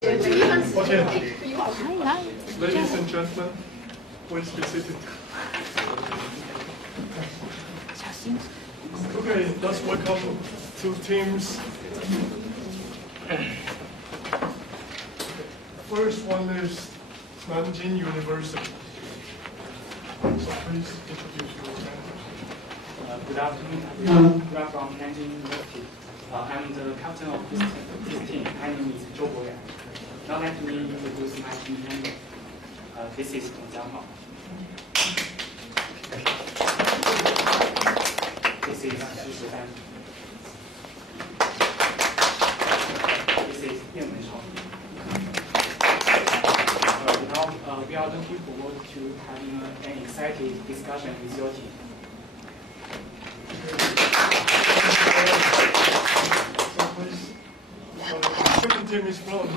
Okay. Ladies and gentlemen, please be seated. Okay, let's welcome two teams. First one is Nanjing University. So please introduce yourself. Good afternoon, everyone. We are from Nanjing University. I'm the captain of this team. My name is Zhou Boyan. Now let me introduce my team member. This is Dong Jianghao. This is Xu Shidan. This is Yan Wenshao. Now we are looking forward to having an exciting discussion with your team. The second team is from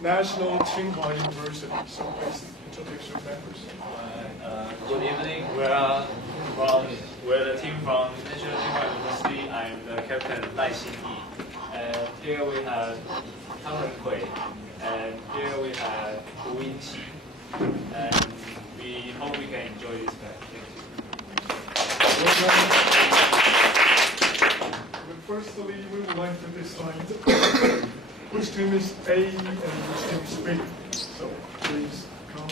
National Tsinghua University. So please introduce your members. Good evening. We're the team from National Tsinghua University. I'm the captain Lai Xinyi. And here we have Tang Renhui. And here we have Hu Yingqi. And we hope we can enjoy this match. Firstly, we would like to decide which team is A and which team is B. So please come.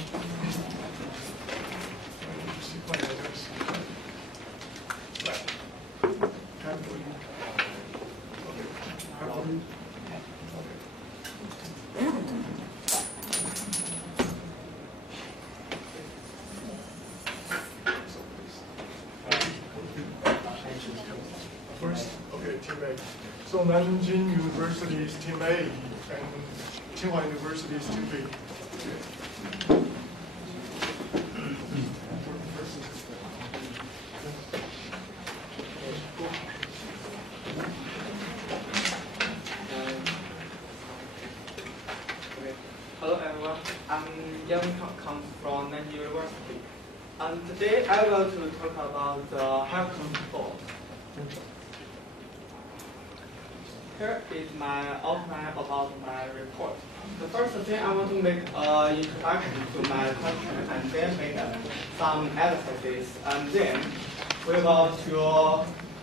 First, okay, Team A. So Nanjing University is Team A, and Tsinghua University is Team B. Hello everyone, I'm Yang Kang from Nanjing University. And today I will to talk about the Halcon ball. Here is my outline about my report. The first thing I want to make an introduction to my question and then make some analysis, and then we will to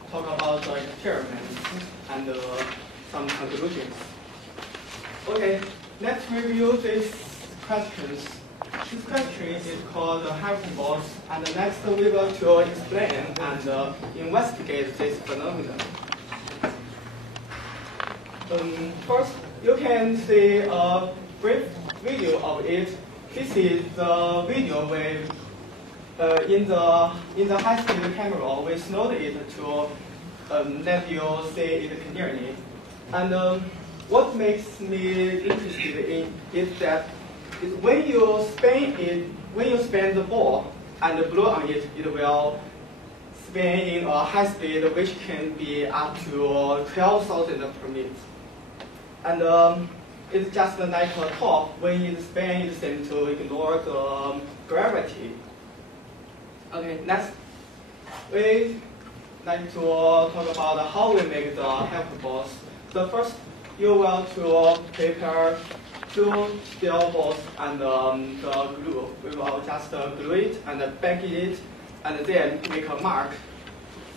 talk about the experiments and some conclusions. Okay, let's review these questions. This question is called Halcon balls, and next we will to explain and investigate this phenomenon. First, you can see a brief video of it. This is the video with in the high-speed camera. We slowed it to let you see it clearly. And what makes me interested in is that when you spin the ball and blow on it, it will spin in a high speed which can be up to 12,000 per minute. And it's just like a top. When it spins, it seems to ignore the gravity. Okay, next we like to talk about how we make the Halcon balls. So first, you will to prepare two steel balls and the glue. We will just glue it and bake it, and then make a mark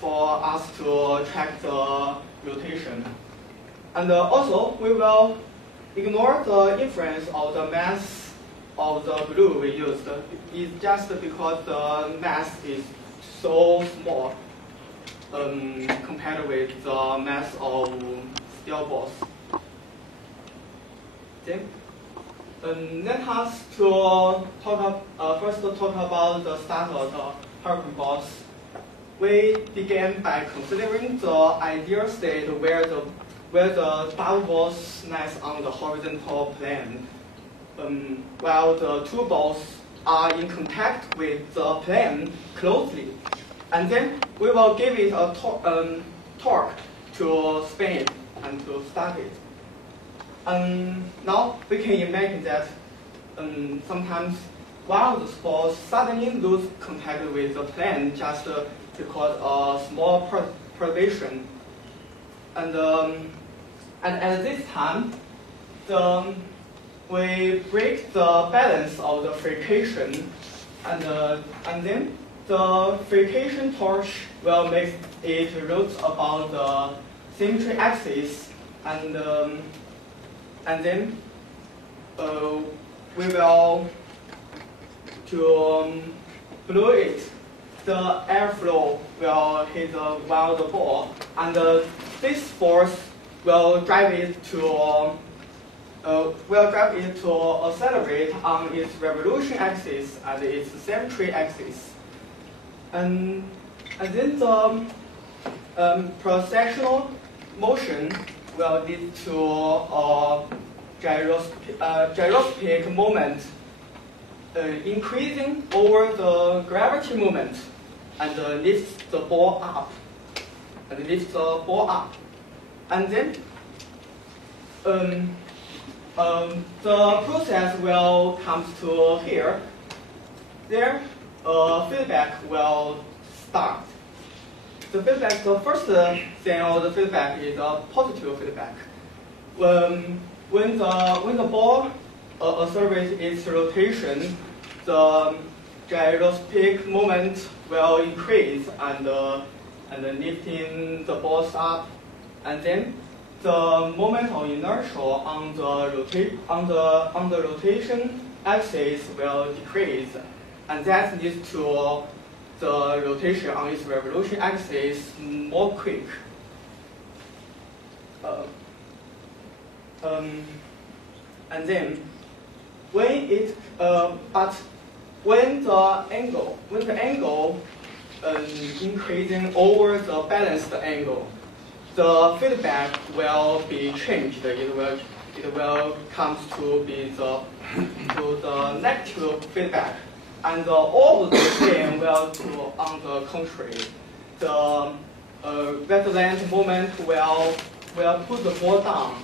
for us to track the rotation. And also, we will ignore the influence of the mass of the glue we used. It's just because the mass is so small compared with the mass of steel balls. Okay. Let us first talk about the start of the Halcon balls. We began by considering the ideal state where the bubble balls lies on the horizontal plane, while the two balls are in contact with the plane closely. And then we will give it a torque to spin it and to start it. Now we can imagine that sometimes one of the balls suddenly lose contact with the plane just because of small perturbation. And at this time, the we break the balance of the friction, and then the friction torque will make it rotate about the symmetry axis, and then we will to blow it. The airflow will hit the ball, and this force will drive it to accelerate on its revolution axis and its symmetry axis. And then the cross-sectional motion will lead to a gyroscopic moment increasing over the gravity moment, and lifts the ball up. And then the process will come to here. There, feedback will start. The first thing of the feedback is a positive feedback. When the ball accelerates its rotation, the gyroscopic moment will increase and lifting the balls up, and then the moment of inertia on the rotation axis will decrease, and that leads to the rotation on its revolution axis more quick. And then when the angle increasing over the balanced angle, the feedback will be changed. It will come to be the negative feedback, and all of the thing will do on the contrary. The resonant moment will put the ball down,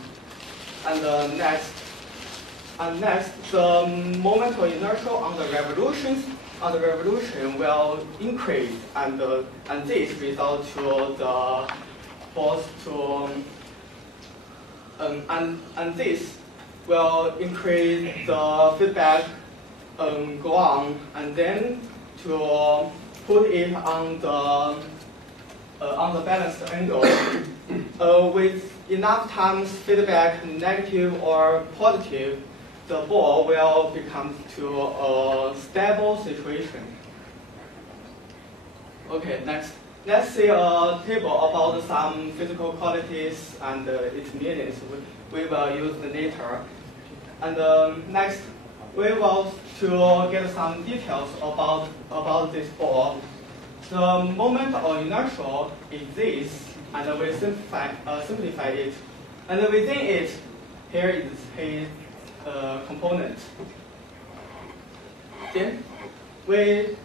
and next the moment of inertia on the revolution will increase, and this results to the force to and this will increase the feedback go on, and then to put it on the balanced angle. With enough times feedback negative or positive, the ball will become to a stable situation. Okay, next. Let's see a table about some physical qualities and its meanings. We will use the later. And next, we will to get some details about this ball. The moment of inertia is this, and we simplify it. And within it, here is his component. Then we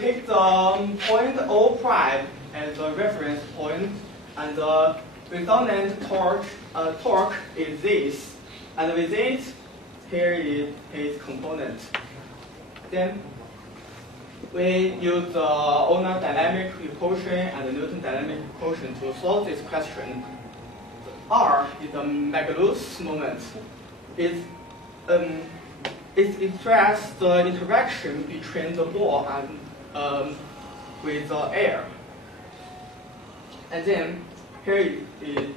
take the point O prime as the reference point, and the resonant torque is this, and with it, here is its component. Then we use the Euler dynamic equation and the Newton dynamic equation to solve this question. R is the Magalhaes moment. It expresses the interaction between the ball and with the air. And then here is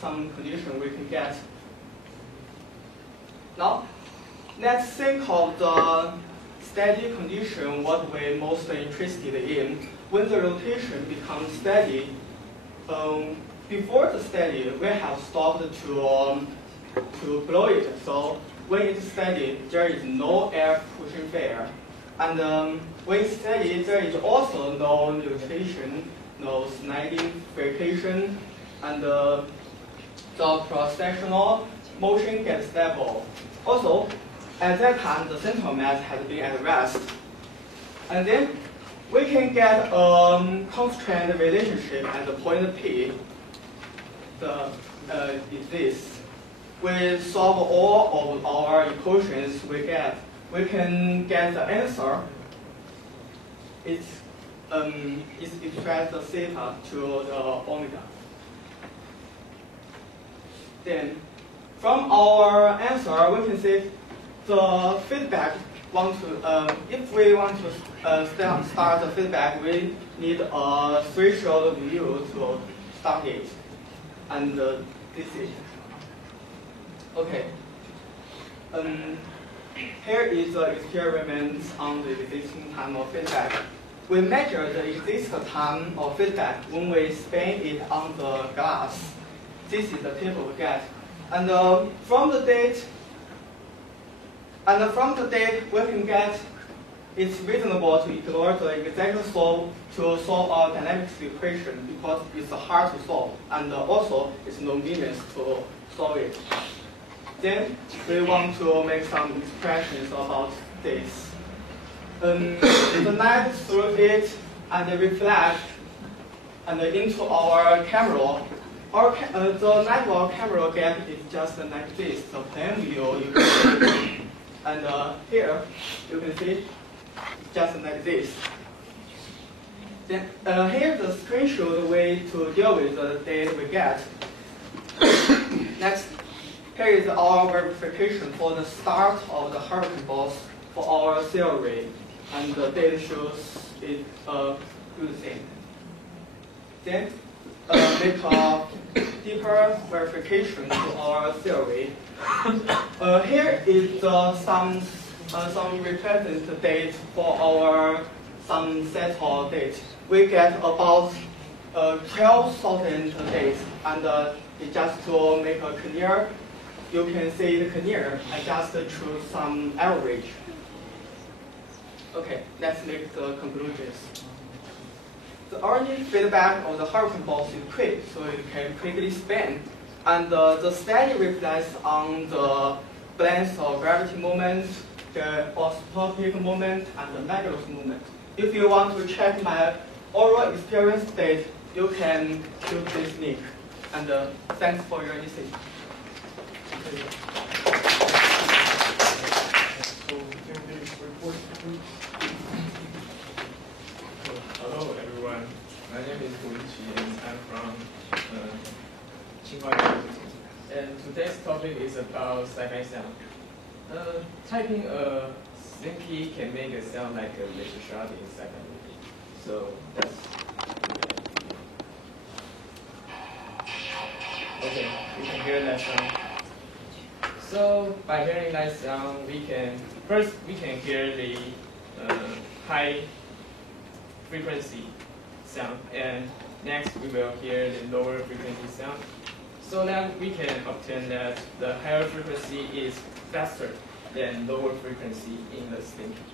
some condition we can get. Now, let's think of the steady condition, what we're most interested in. When the rotation becomes steady, before the steady, we have stopped to blow it. So when it's steady, there is no air pushing there. And when it's steady, there is also no rotation, no sliding friction, and the cross-sectional motion gets stable. Also, at that time, the center of mass has been at rest. And then we can get a constraint relationship at the point P. Is this. We solve all of our equations we can get the answer. It's express the theta to the omega. Then from our answer, we can see the feedback. If we want to start the feedback, we need a threshold view to start it, and this is okay. Here is the experiment on the existing time of feedback. We measure the existing time of feedback when we spin it on the glass. This is the table we get. And from the date we can get it's reasonable to ignore the exact solve to solve our dynamics equation because it's hard to solve, and also it's no means to solve it. Then we want to make some expressions about this. The light through it and reflect and into our camera. The light our camera get is just like this. The plane view you can see. And here you can see just like this. Then here the screenshot way to deal with the data we get. Next. Here is our verification for the start of the hurricane pulse for our theory, and the data shows it a good thing. Then make a deeper verification to our theory. Here is some represent date for our some set of date. We get about 12,000 dates, and it just to make a clear. You can see the clear. I just choose some average. Okay, let's make the conclusions. The origin feedback of the hurricane pulse is quick, so it can quickly spin. And the steady reflects on the balance of gravity moment, the orthotopic moment, and the Magellan's moment. If you want to check my oral experience date, you can choose this link. And thanks for your listening. Hello everyone, my name is Hu Yiqi and I'm from Tsinghua University. And today's topic is about sci-fi sound. Typing a slinky can make a sound like a laser shot in a second. So that's okay, we can hear that sound. So by hearing that sound, we can hear the high frequency sound, and next we will hear the lower frequency sound. So that we can obtain that the higher frequency is faster than lower frequency in the slinky.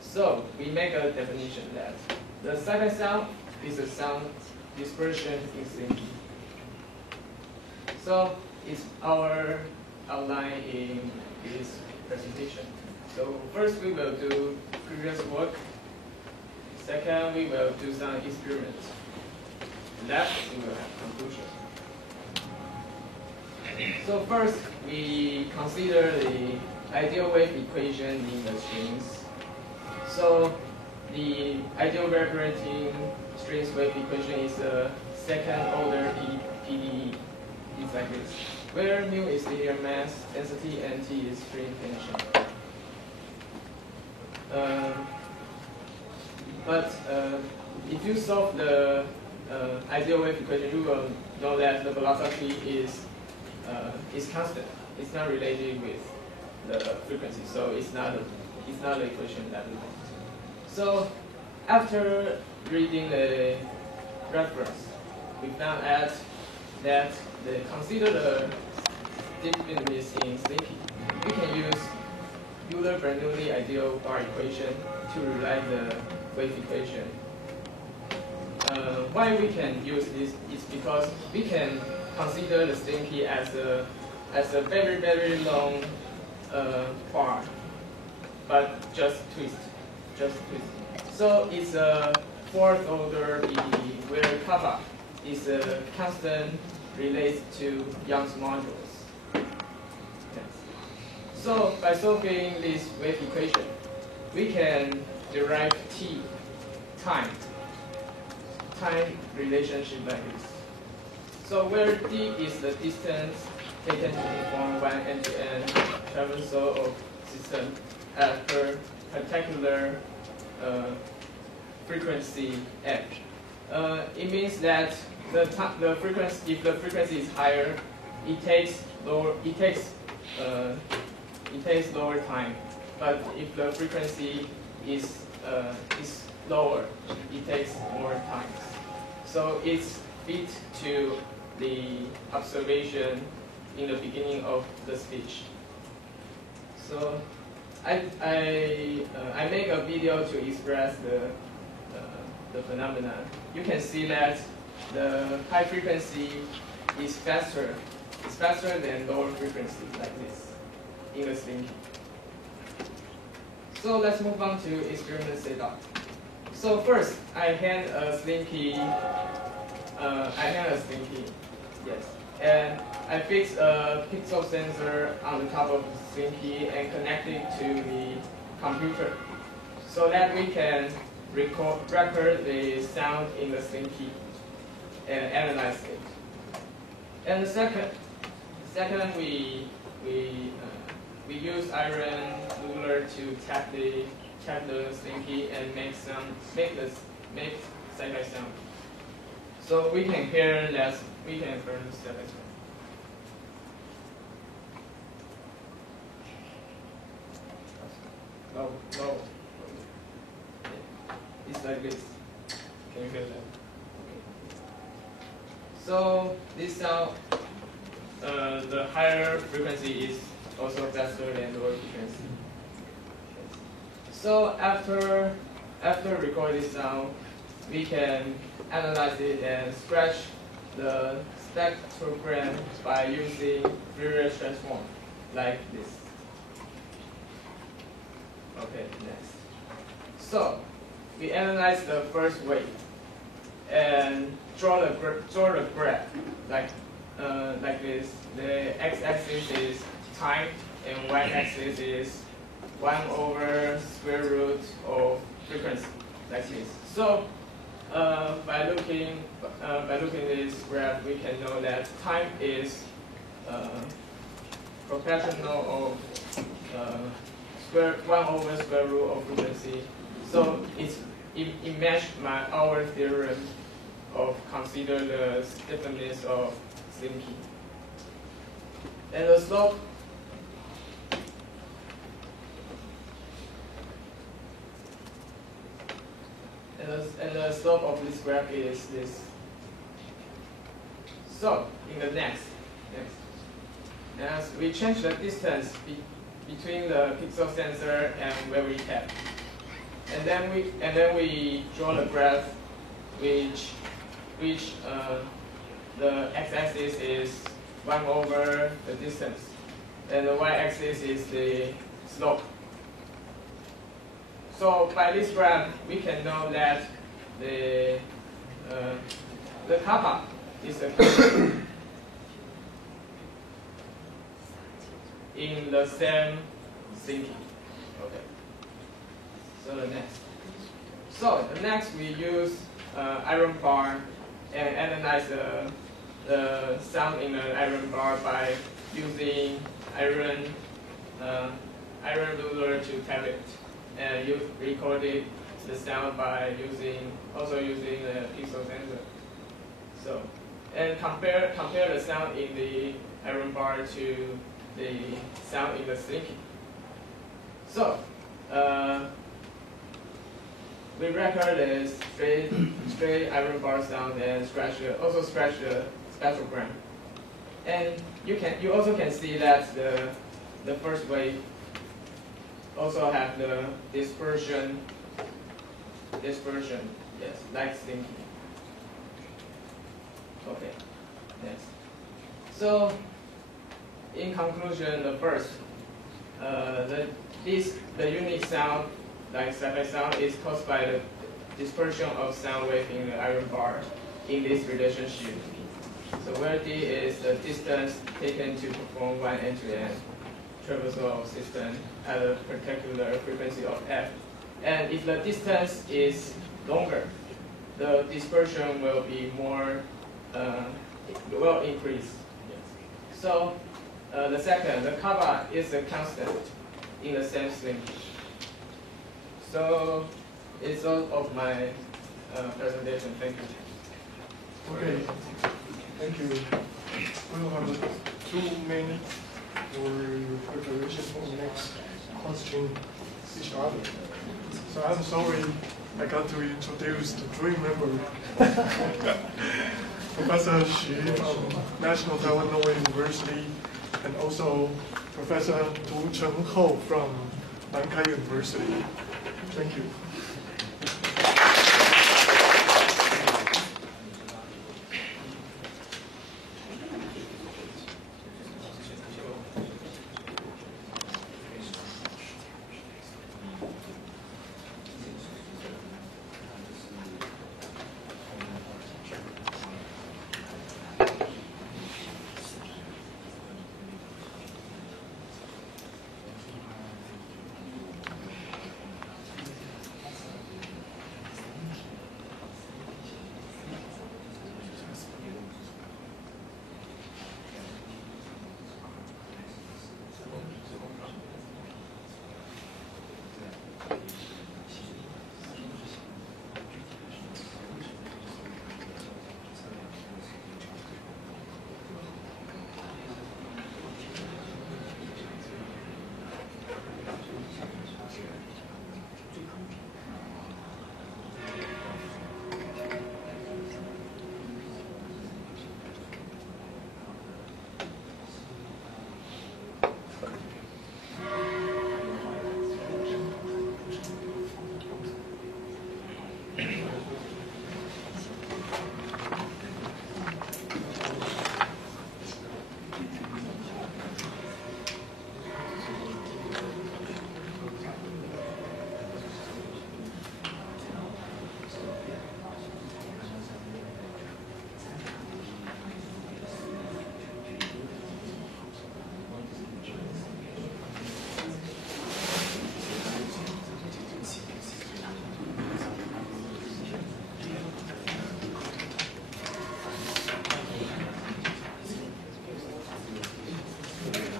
So we make a definition that the sci-fi sound is a sound dispersion in slinky. So it's our outline in this presentation. So first we will do previous work. Second, we will do some experiments. Last, we will have conclusion. So first, we consider the ideal wave equation in the strings. So the ideal vibrating strings wave equation is a second order PDE. It's like this, where mu is linear mass density and T is string tension. But if you solve the ideal wave equation, you will know that the velocity is constant. It's not related with the frequency, so it's not the equation that we want. So after reading the reference, we found out that consider the difficulties in slinky. We can use Euler-Bernoulli ideal bar equation to rewrite the wave equation. Why we can use this is because we can consider the slinky as a very, very long bar, but just twist. So it's a fourth order PDE where kappa is a constant related to Young's modulus. Yes. So by solving this wave equation, we can derive T, time relationship like this. So where D is the distance taken to perform one end-to-end traversal of system at per particular frequency f. It means that the frequency, if the frequency is higher, it takes lower time. But if the frequency is lower, it takes more time. So it's fit to the observation in the beginning of the speech. So I make a video to express the phenomenon. You can see that the high frequency is faster. It's faster than lower frequency, like this, in the slinky. So let's move on to experiment setup. So first, I hand a slinky. Yes, and I fix a pixel sensor on the top of the slinky and connect it to the computer, so that we can record the sound in the slinky and analyze it. And the second, we use iron ruler to tap the slinky and make sci-fi sound. So we can hear that we can learn step by step. No. It's like this. Can you hear that? Okay. So this sound, the higher frequency is also faster than lower frequency. So after recording this sound, we can analyze it and scratch the spectrogram by using Fourier transform, like this. Okay, next. So we analyze the first wave and draw the graph like this. The x-axis is time and y-axis is 1 over square root of frequency, like this. So by looking this graph, we can know that time is proportional of 1 over square root of frequency. So it matches our theorem of consider the stiffness of slinky. And the slope. And the slope of this graph is this. So in the next, as we change the distance between the pixel sensor and where we tap, and then we draw the graph, which the x-axis is 1 over the distance, and the y-axis is the slope. So by this graph, we can know that the kappa is a in the same thinking. Okay. So the next we use iron bar and analyze the sound in the iron bar by using iron ruler to tap it. And you recorded the sound by using the pixel sensor. So, and compare the sound in the iron bar to the sound in the slinky. So, we record the straight iron bar sound and scratch the spectrogram. And you also can see that the first wave also have the dispersion, yes, like slinky. Okay, next. So, in conclusion, the first, the unique sound, like sci-fi sound, is caused by the dispersion of sound wave in the iron bar in this relationship. So where D is the distance taken to perform one end-to-end traversal system at a particular frequency of f. And if the distance is longer, the dispersion will be more, will increase. Yes. So The second, the kappa is a constant in the same string. So it's all of my presentation. Thank you. Okay, thank you. We'll have 2 minutes for your preparation for the next question each other. So I'm sorry I got to introduce the dream member, Professor Xu from National Taiwan Normal University, and also Professor Du Chenghou from Nankai University. Thank you.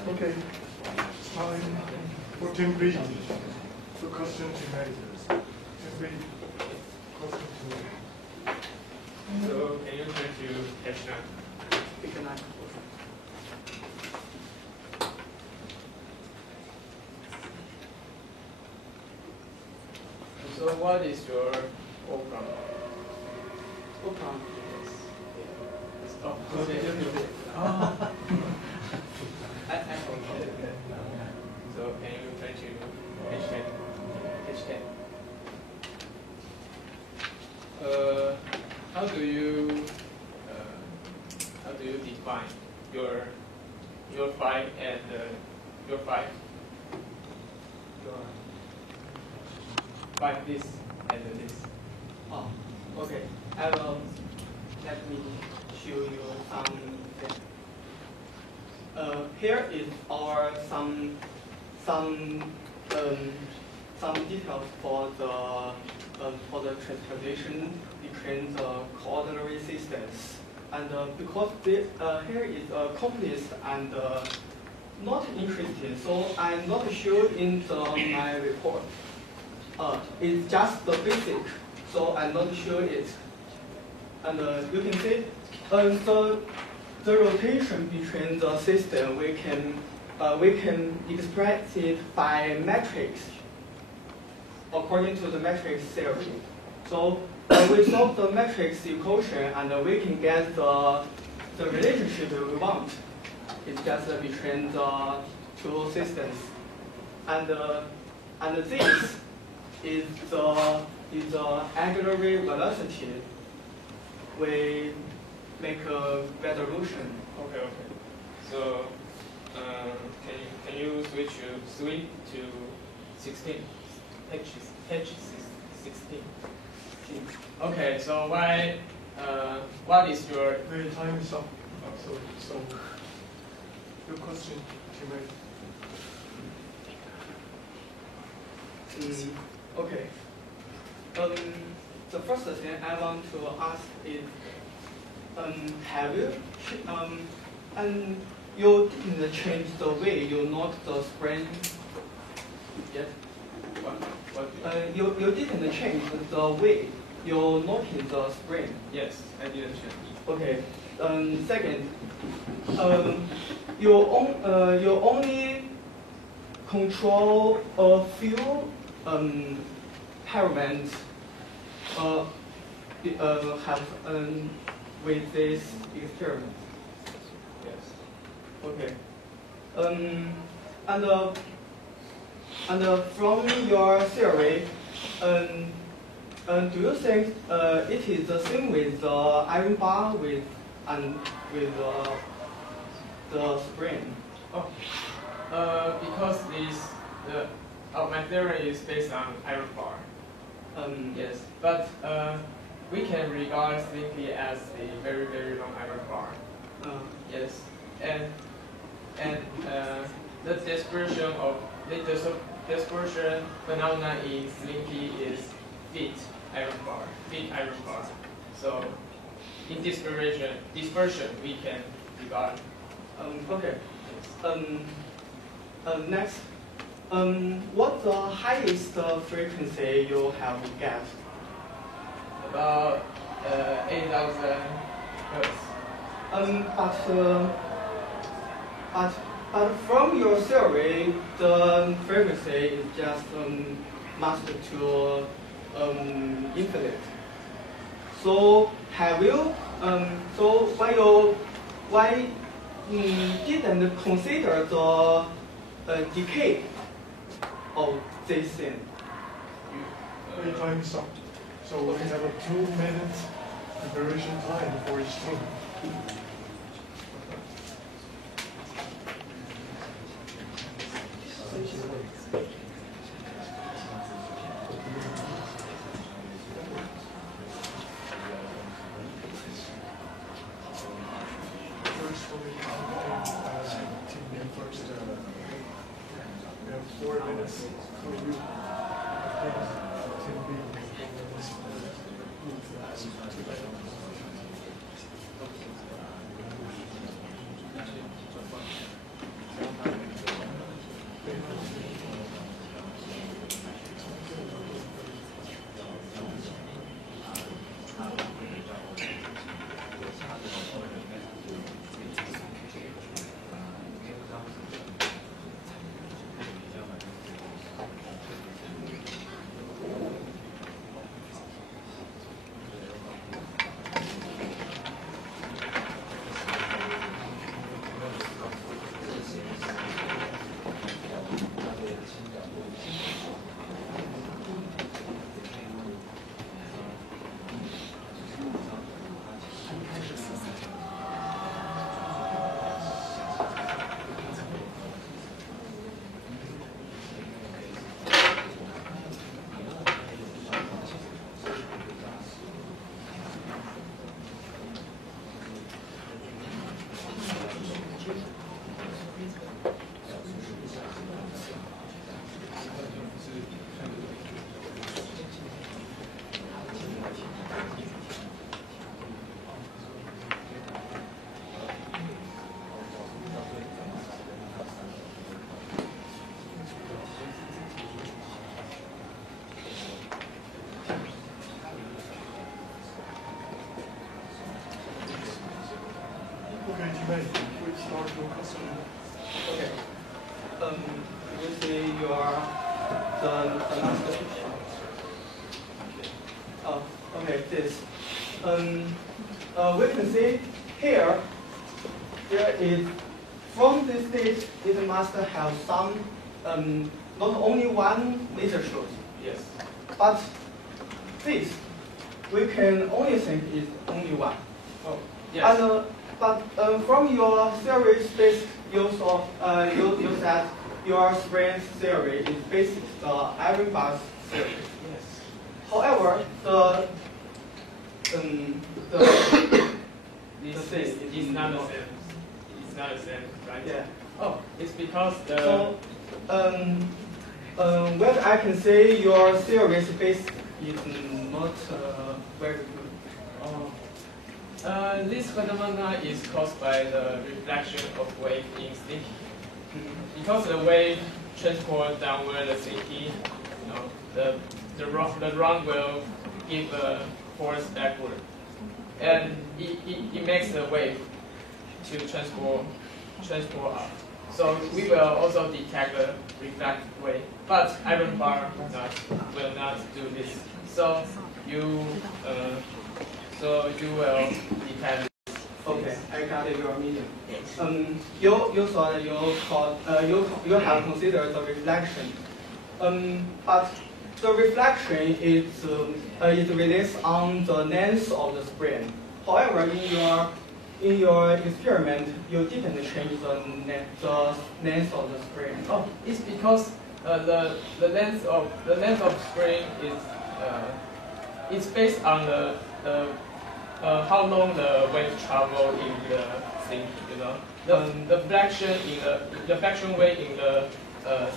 Okay, time for Tim B. The question to make. Tim B, question to make. So can you turn to page 9? Page 9. So what is your program? Program. Oh, I forgot. So can you turn to page 10? Page 10. How do you define your 5 and your 5? Your 5 this and this. Oh, okay. I will let me show you some. Here is our some details for the transportation between the coordinate systems. And because this, here is complex and not interesting, so I'm not sure in my report. It's just the basic, so I'm not sure it. And you can see the rotation between the system, we can express it by matrix according to the matrix theory. So we solve the matrix equation and we can get the relationship we want. It's just between the 2 systems. And this is the angular velocity. We make a resolution. Okay. So can you switch to 16? Page 16. Okay. So what is your The time is up. So your question to make. Okay. The first thing I want to ask is, have you you didn't change the way you note the spring. Yes. What? You didn't change the way you noted the spring. Yes, I didn't change. Okay. Second, you only control a few parameters have with this experiment. Yes. Okay. And from your theory, do you think it is the same with the iron bar with the spring? Oh, because my theory is based on iron bar. Yes, but we can regard Slinky as a very, very long iron bar. Yes, and the dispersion phenomenon in Slinky is fit iron bar. So in dispersion we can regard. Okay. Next, what's the highest frequency you have guessed? About 8,000 hertz. But from your theory, the frequency is just master to infinite. So have you? So why didn't consider the decay of this thing? Your time is up. So we have a 2-minute preparation time for each team. First, team name first. We have 4 minutes for you. Team B. Okay, Jimmy, please start your question. Okay. You say you are the last picture. Oh, okay, this. We can see here, there is, from this stage, it must have some, not only one laser shoot. Yes. But this, we can only think is only one. Oh, yes. And, but from your theory space use of you said your spring theory is based the iron bar theory. Yes. However, It's not the same. It's not the same, right? Yeah. Oh, it's because the. So, what I can say your theory space is not very good. Oh. This phenomena is caused by the reflection of wave in slinky. Because the wave transport downward the slinky, the run will give a force backward, and it makes the wave to transport up. So we will also detect the reflect wave, but iron bar will not do this. So you will detect. Okay, I got your meaning. You thought you have considered the reflection, but the reflection is released on the length of the spring. However, in your experiment, you didn't change the length of the spring. Oh, it's because the length of spring is it's based on the how long the wave travel in the slinky. The flexion wave in the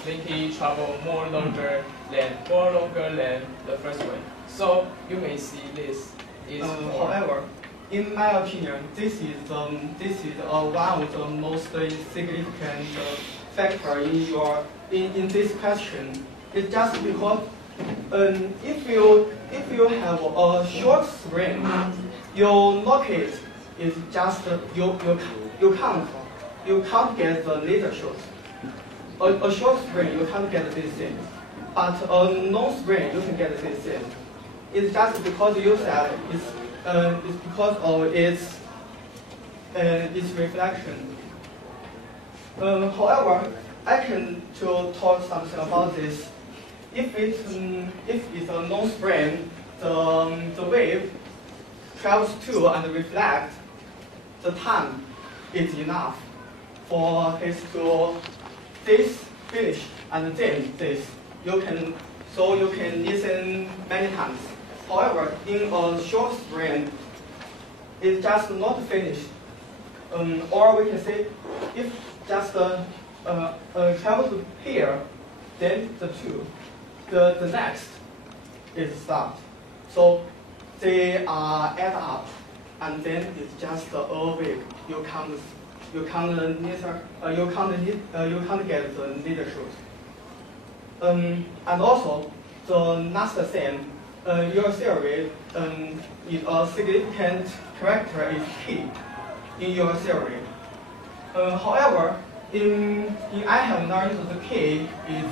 slinky travel more longer than the first wave. So you may see this is however, in my opinion, this is one of the most significant factor in this question. It's just because if you have a short spring, your locket is just you can't get the laser shot. A short spring you can't get this thing, but a long spring you can get this thing. It's just because you said it's because of its reflection. However, I can to talk something about this. If it's a long spring, the wave travels to and reflect, the time is enough for this finish and then this. You can listen many times. However, in a short spring, it's just not finished. Or we can say, if just travel to here, then the next is stopped. So they are add up, and then it's just a wave. You can't get the needle shoot. And also the last thing, your theory is a significant character is key in your theory. However, in I have learned the key is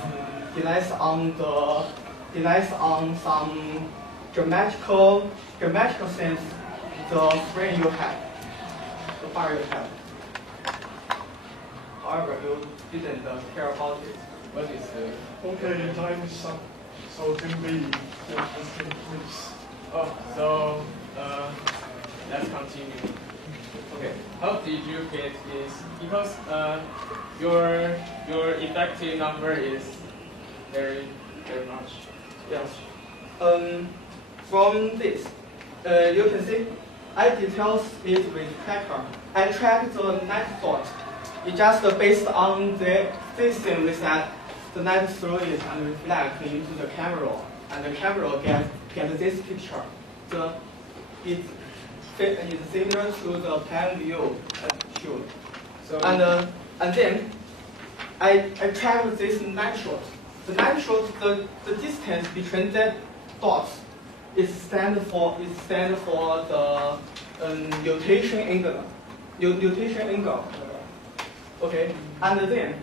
relies on some grammatical sense the spring you have, the bar you have. However, you didn't care about it. What is the Okay, time is up. So can we please? Oh, so let's continue. Okay, how did you get this? Because your effective number is very much. Yes. From this, you can see I details it with tracker. I track the net thought. It's just based on the system with that the light through it and reflect into the camera, and the camera get this picture. It's similar to the plan view shoot. So and then I track this night shot. The night shot, the distance between the dots is stand for the nutation angle. Nutation angle. Okay, and then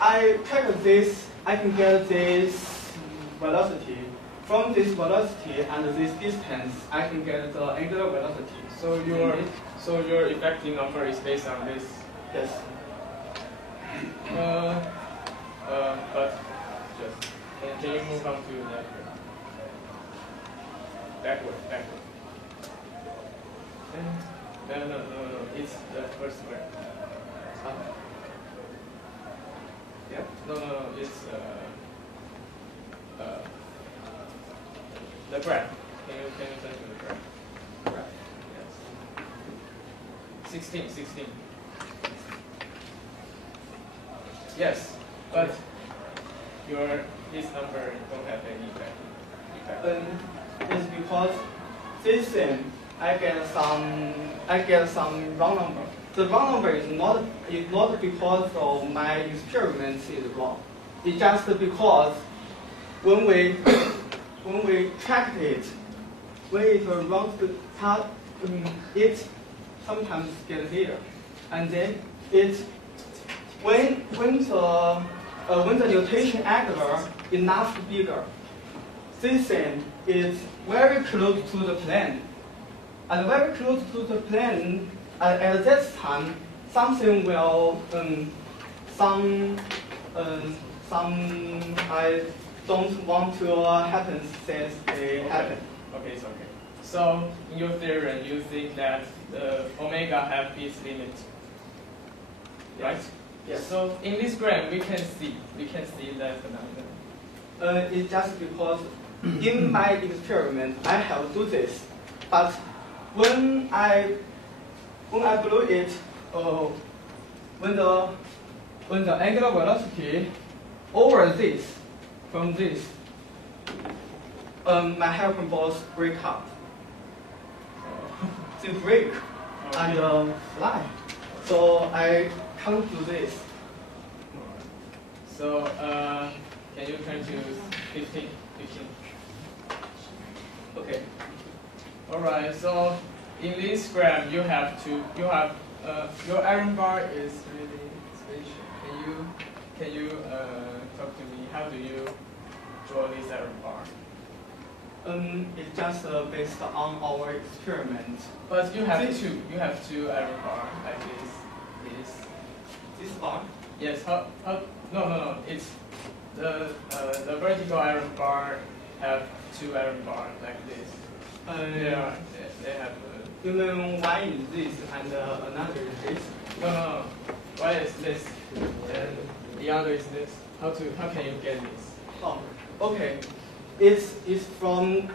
I track this. I can get this velocity. From this velocity and this distance, I can get the angular velocity. So your effective number is based on this. Yes. But just can you move on to that? Backward. No. It's the first one. Yeah. No. It's the graph. Can you turn to the graph? Correct. Yes. 16. Yes, but this number don't have any effect. It's because this thing I get some wrong number. The wrong number is not because of my experiments is wrong. It's just because when we track it, when it runs the task, it sometimes gets here, and then when the notation angular is not bigger, this end is very close to the plane, and very close to the plane. At this time, something will some I don't want to happen since they happen. Okay, it's okay. So in your theorem, you think that the omega have its limit, right? Yes. So in this graph, we can see that phenomenon. It's just because in my experiment I have to do this, but when I blew it, when the angular velocity over this, from this, my hyperbolas break up. They break and fly. So I can't do this. So can you turn to 15? Okay. All right. So in this graph, your iron bar is really special. Can you talk to me? How do you draw this iron bar? It's just based on our experiment. But you have two. You have two iron bar like this. This bar? Yes. No. It's the vertical iron bar have two iron bar like this. They have. You mean one is this and another is this? No. One is this and the other is this. How can you get this? Oh, okay. It's from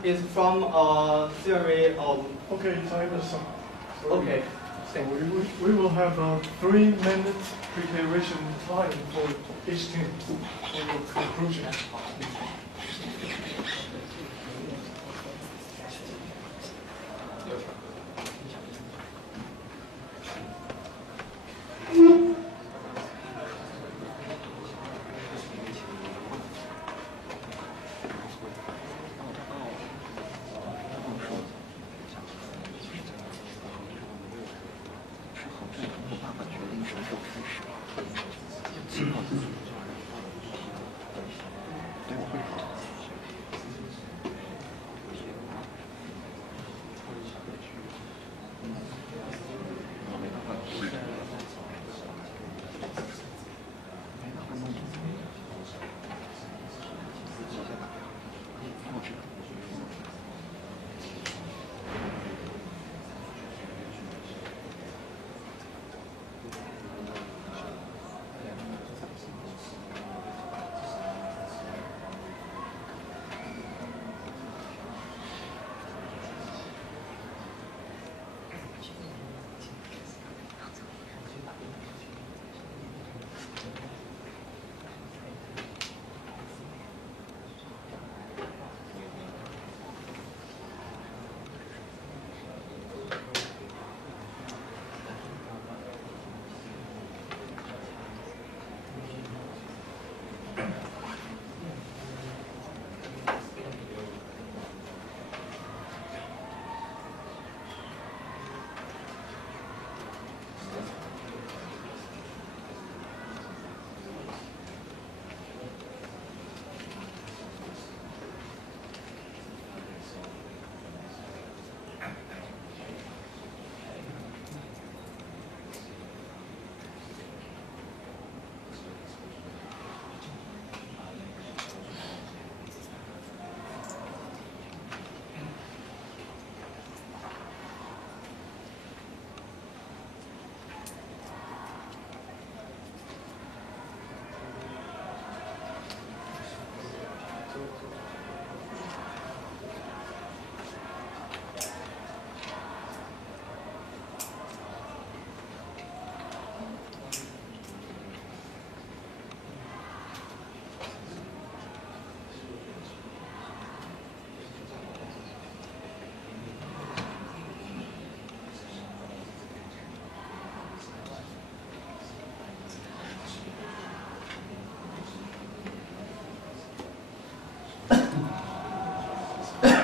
a theory of. Okay, time is up. Okay. So we will have 3 minutes preparation time for each team for your conclusion.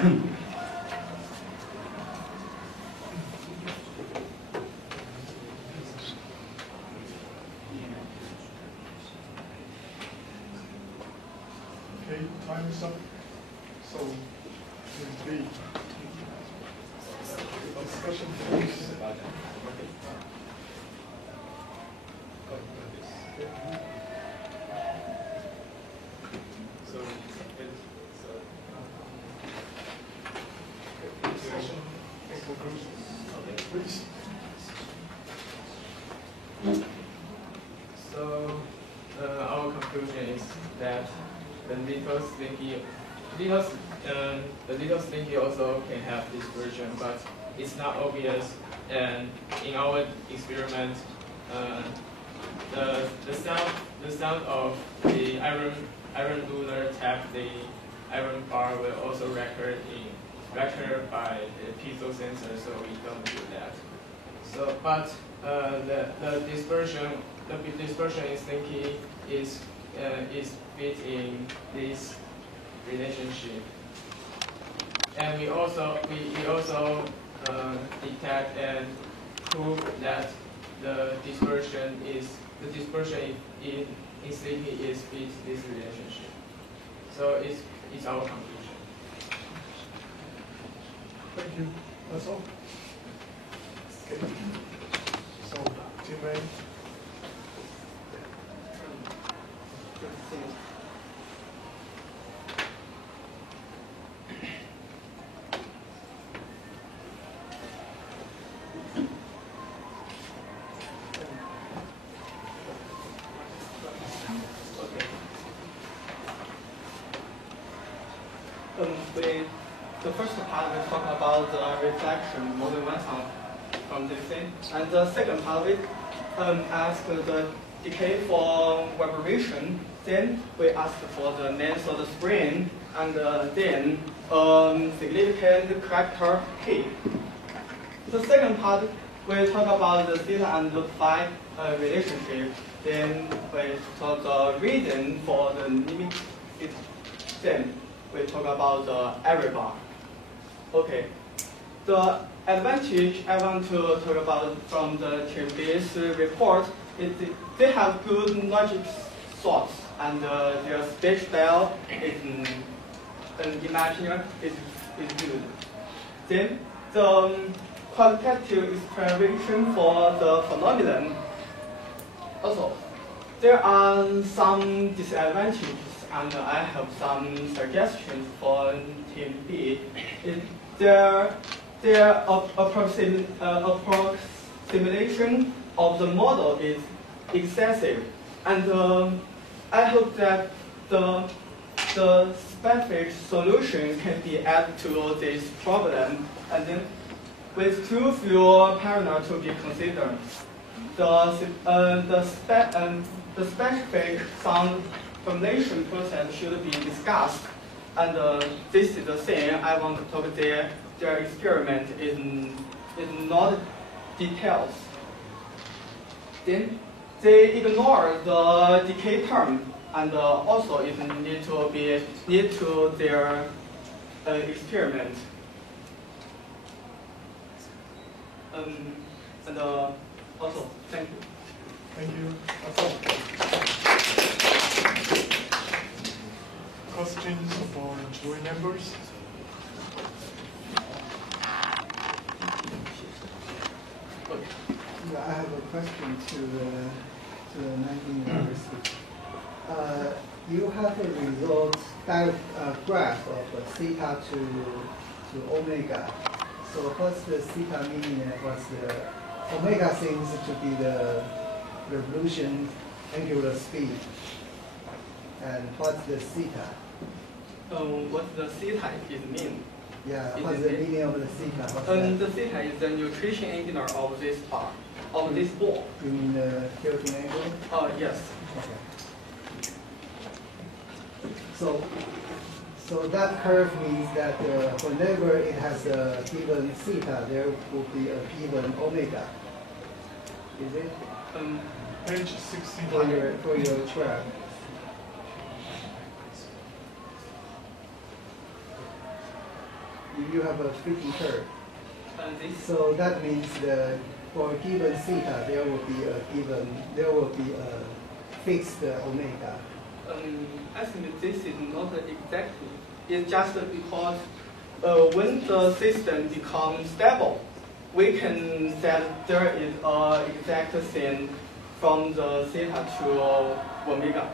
Okay, time is up. So, please, discussion please. Discussion and conclusion. Please. So our conclusion is that the little slinky also can have dispersion, but it's not obvious. And in our experiment, the sound of the iron ruler tap the iron bar will also record by the piezo sensor, so we don't do that. So, but the dispersion in slinky is fit in this relationship, and we also detect and prove that the dispersion in slinky is fit this relationship. So it's our conclusion. Thank you. That's all. Okay. So, Team A. The first part we talk about the reflection model 1 from this thing, and the second part we ask the decay for vibration. Then we ask for the length of the spring, and then significant character K. The second part we talk about the theta and the phi relationship. Then we talk the reason for the limit. Then we talk about the error bar. Okay. The advantage I want to talk about from the TMB's report is they have good logic thoughts, and their speech style is imaginary is good. Then the qualitative explanation for the phenomenon. Also, there are some disadvantages, and I have some suggestions for Team B. Their approximation of the model is excessive, and I hope that the specific solution can be added to this problem, and then with too few parameters to be considered. The specific sound formulation process should be discussed, and this is the thing I want to talk. Their experiment is not details. Then they ignore the decay term, and also it need to their experiment. And also, thank you. Thank you. That's all. Questions for jury members? Yeah, I have a question to the Nanjing University. You have a result graph of theta to omega. So what's the theta meaning, and what's the omega seems to be the revolution angular speed, and what's the theta? What the theta is mean? Yeah, what's the meaning of the theta? The theta is the nutrition angular of this part, of this ball. You mean the tilting angle? Yes. Okay. So that curve means that whenever it has a given theta, there will be a given omega. Is it? Page 16. For your graph. you have a freaking curve. This So that means that for a given theta, there will be a fixed omega. I think this is not exactly. It's just because when the system becomes stable, we can say there is an exact thing from the theta to omega.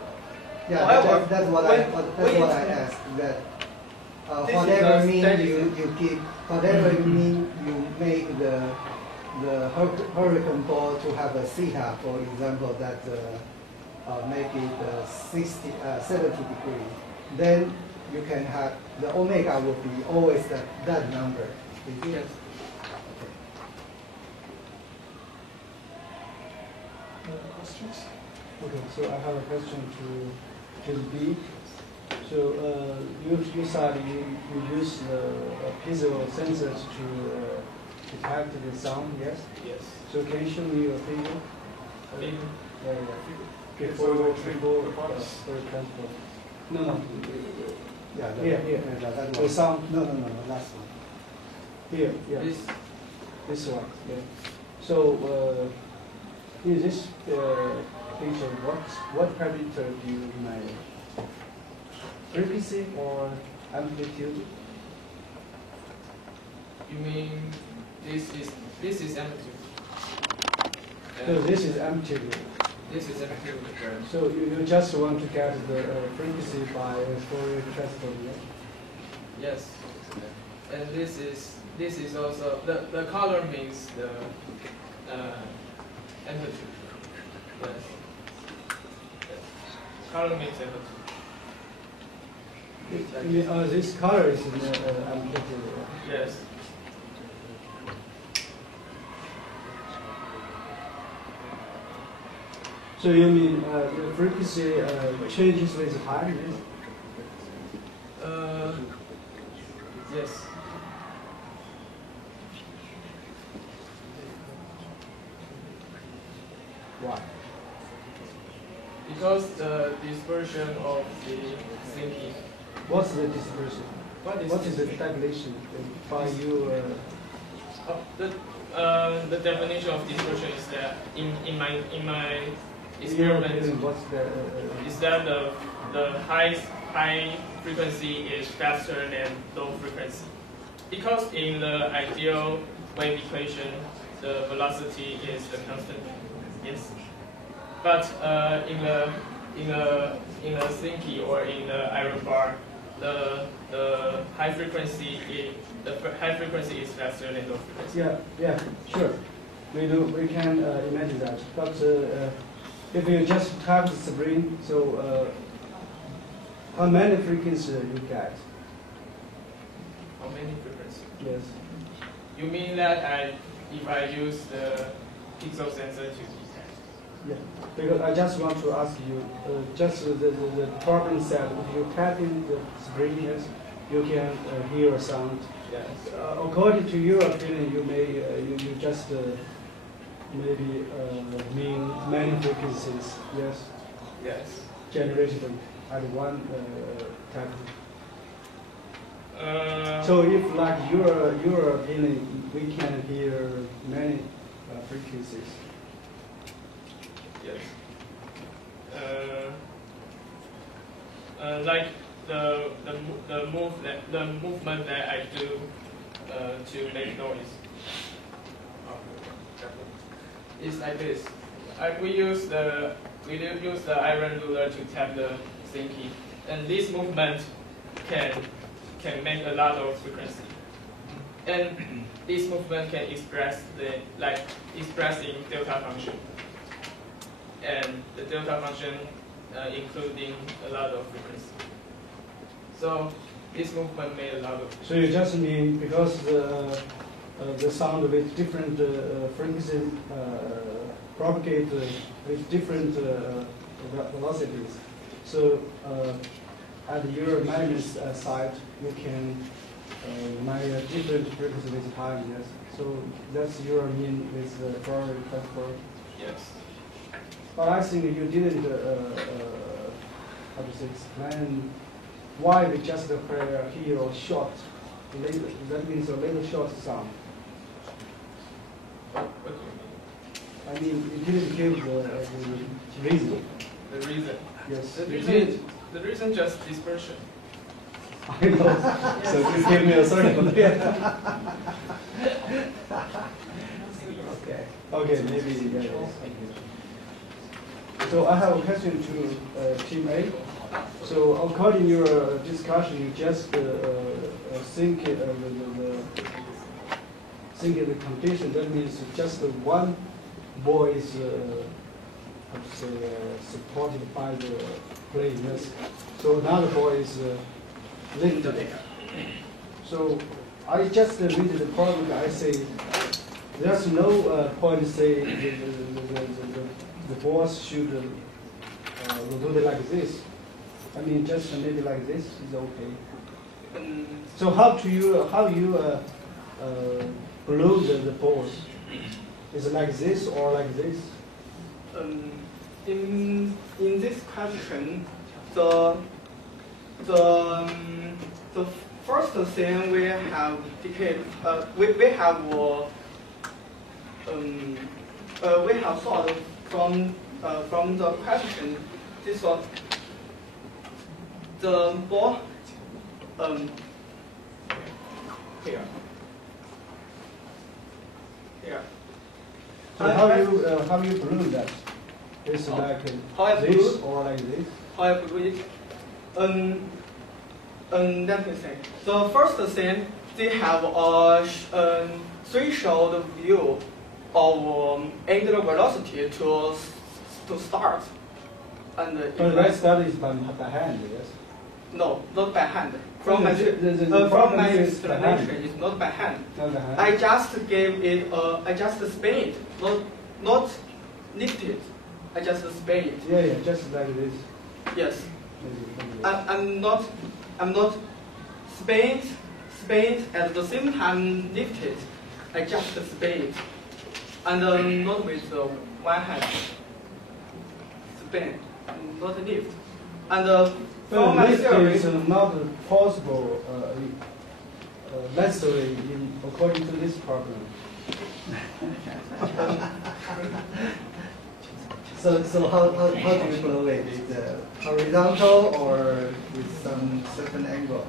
Yeah, However, that's what I asked. That This whatever is a mean steady you give, whatever mean you make the hurricane ball to have a theta, for example, that make it 70 degrees, then you can have the omega will be always that number. Yes. Questions? Okay, so I have a question to B. So you said you use the piezo sensors to detect the sound, yes? Yes. So can you show me your figure? Okay, For so for transport. No. Yeah, Here. that The one. sound. No, last one. Here. Yeah. This one. Yeah. So in this picture, what parameter do you measure? Frequency or amplitude? You mean this is amplitude? So this is amplitude. This is amplitude. So you just want to get the frequency by Fourier transform, yeah? Yes. And this is also the color means the amplitude. Yes. Color means amplitude. You mean, this color is in amplitude. Yes. So you mean the frequency changes with time? Yes. Why? Because the dispersion of the thinking. What's the dispersion? What is the calculation by you? The definition of dispersion is that in my experiment What's the? is that the high frequency is faster than low frequency. Because in the ideal wave equation, the velocity is the constant. Yes. But in a Slinky or in the iron bar, the high frequency is faster than low frequency. Yeah, sure. We can imagine that. But if you just have the spring, so how many frequencies you get? How many frequencies? Yes. You mean that if I use the pixel sensor to detect? Yeah. Because I just want to ask you, just the problem said, if you tap in the spring, yes, you can hear a sound. Yes. According to your opinion, you may you just maybe mean many frequencies, yes, Yes. generated at one time. So if like your opinion, we can hear many frequencies. Yes. Like the movement that I do to make noise. It's like this. We use the iron ruler to tap the thingy, and this movement can make a lot of frequency. And this movement can express in delta function. And the delta function including a lot of frequency. So this movement made a lot of. So you just mean because the sound with different frequency propagate with different velocities. So at your measurement site, you can measure different frequency with time. Yes. So that's your mean with the Fourier transform. Yes. But I think you didn't how to say, explain why we just here or short laser, that means a laser shot sound. What do you mean? I mean, you didn't give the reason. The reason? Yes. The reason just dispersion. I know. So please give me a certain. Okay. Okay, maybe. Yeah, okay. So I have a question to Team A. So according to your discussion, you just think think in the condition. That means just one ball is how to say supported by the plane. Yes. So another ball is lifted. So I just read the problem. I say there's no point to say the balls should rotate like this. I mean, just maybe like this is okay. So how you blow the balls? Is it like this or like this? In this question, the first thing we have we have thought from the question. This was the ball here. So how you blow that? Is it like how I this blow? or like this? How I blow it? Let me say. The first thing, they have a threshold view of angular velocity to start. And But that study is by hand, yes? no, not by hand. From my the from my is by hand. explanation, it's not by hand. Not by hand. I just gave it. I just spin it, not lift it. I just spin it. Yeah, just like this. Yes. Maybe something like I'm not spin it at the same time lift it. I just spin it, and not with one hand. Spin, not lift. And from my But this theory, is not possible necessarily according to this problem. So how do you blow it? Is it horizontal or with some certain angle?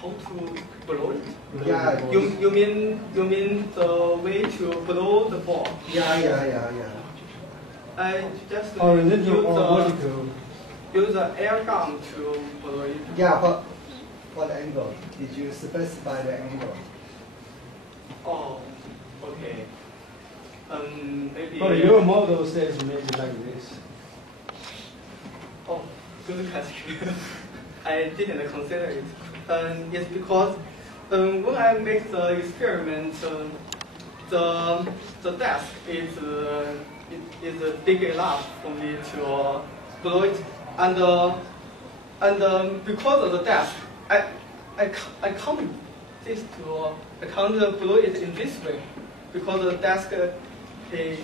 how to blow it? Yeah, You mean the way to blow the ball? yeah. I just Horizontal or vertical? use the air gun to blow it. Yeah, what angle? Did you specify the angle? Oh, okay. Maybe. But your model says maybe like this. Oh, good question. I didn't consider it. It's because when I make the experiment, the desk is big enough for me to blow it, and because of the desk, I can't blow it in this way because the desk he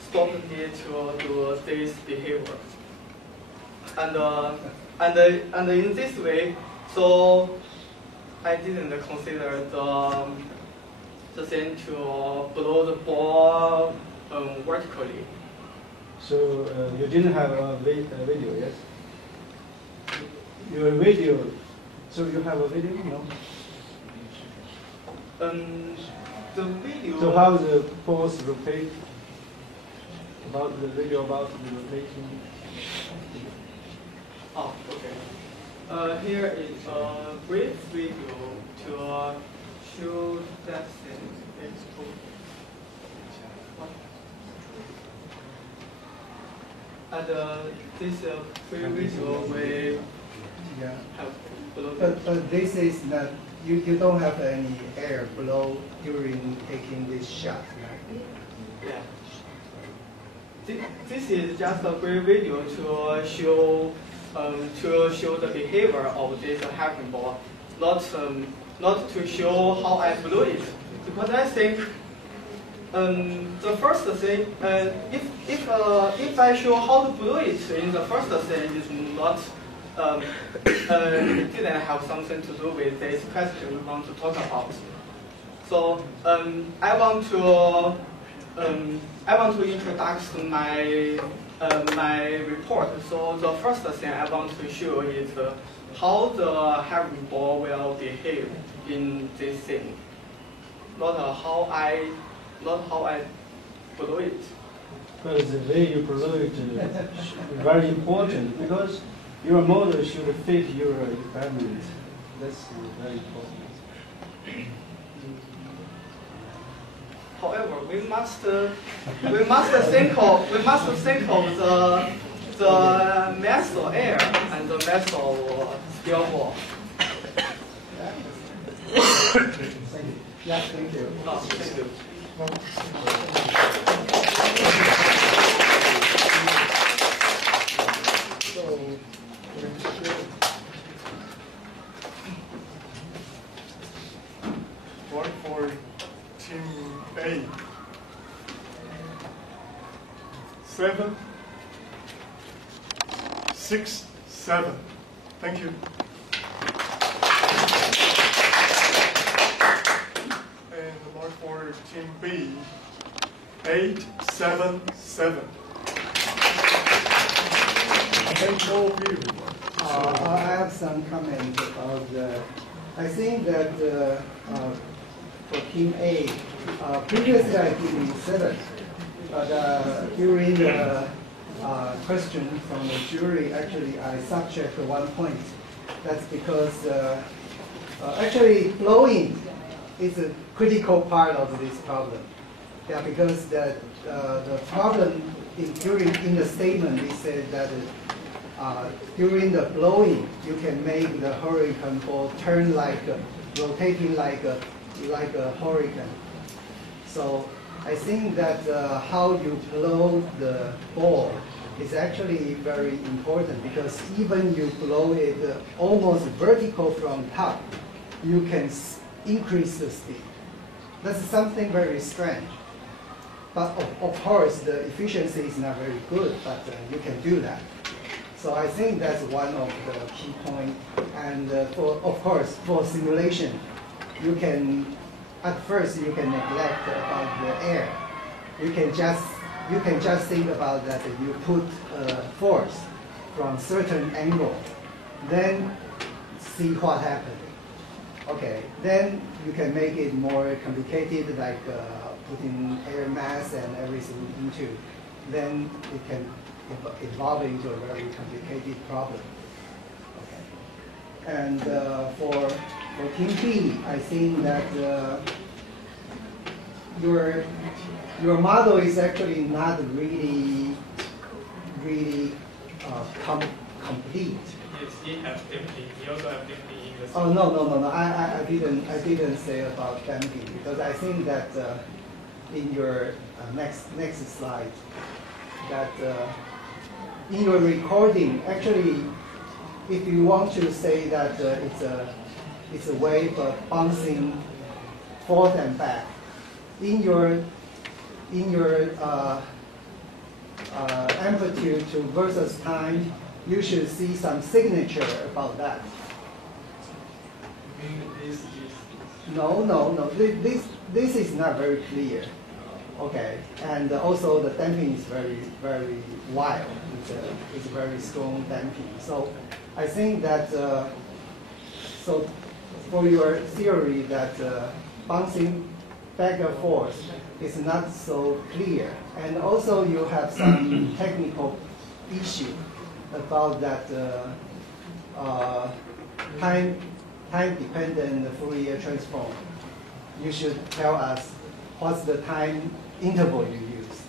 stopped me to do this behavior. And in this way, so I didn't consider the thing to blow the ball vertically. So you didn't have a video, yes? Your video. So you have a video, no? The video. So how the force rotate? About the video about the rotation. Oh, okay. Here is a brief video to show that thing. And this brief video will Yeah. have below. But this is not, you don't have any air blow during taking this shot, right? Yeah. This is just a brief video to show the behavior of this hacking ball, not to show how I blew it, because I think the first thing, if I show how to do it in the first thing, is not it didn't have something to do with this question we want to talk about. So I want to introduce my report. So the first thing I want to show is how the Harry ball will behave in this thing, not how I blow it. Well, the way you blow it is very important because your model should fit your environment. That's very important. However, we must think of the mass of air and the mass of steel ball. Thank you. Yes, thank you. Thank you. So, one for team A. 7, 6, 7. Thank you. And the mark for team B, 8, 7, 7. Thank you all of you. I have some comments about the. I think that for Team A, previously I did 7, but during the question from the jury, actually I subtract 1 point. That's because actually blowing is a critical part of this problem. Yeah, because the problem in the statement it said that during the blowing you can make the hurricane ball turn rotating like a hurricane. So I think that how you blow the ball is actually very important because even you blow it almost vertical from top, you can increase the speed. That's something very strange. But of course, the efficiency is not very good, but you can do that. So I think that's one of the key points. And of course, for simulation, you can, at first, you can neglect about the air. You can just think about that you put force from certain angle, then see what happens. Okay, then you can make it more complicated, like putting air mass and everything into. Then it can evolve into a very complicated problem. Okay. And for Team B, I think that your model is actually not really complete. Yes, he has damping. He also has damping in the. Oh no! I didn't say about damping because I think that in your next slide that in your recording actually if you want to say that it's a wave bouncing forth and back in your amplitude to versus time, you should see some signature about that. No. This is not very clear. Okay, and also the damping is very, very wild. It's a very strong damping. So I think that so for your theory that bouncing back and forth is not so clear, and also you have some technical issue about that time-dependent Fourier transform. You should tell us what's the time interval you use.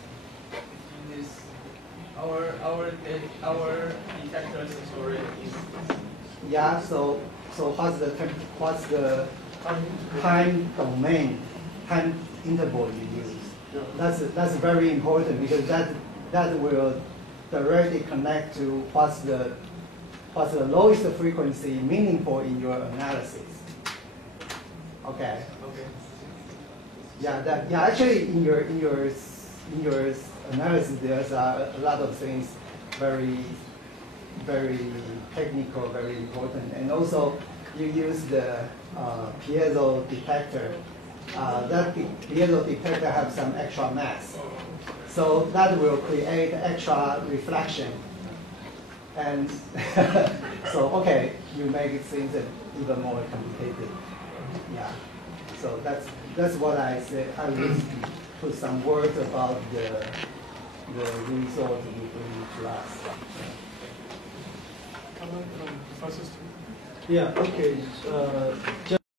Our detector story is. Yeah. So what's the time domain, time interval you use? That's very important because that will directly connect to what's the lowest frequency meaningful in your analysis. Okay. Okay. Yeah. Actually, in your analysis, there's a lot of things very technical, very important, and also you use the piezo detector. That piezo detector has some extra mass, so that will create extra reflection. And so, okay, you make things even more complicated. Yeah. So that's what I said. I will put some words about the result you bring to us. Comment from Professor Stu? Yeah. Okay.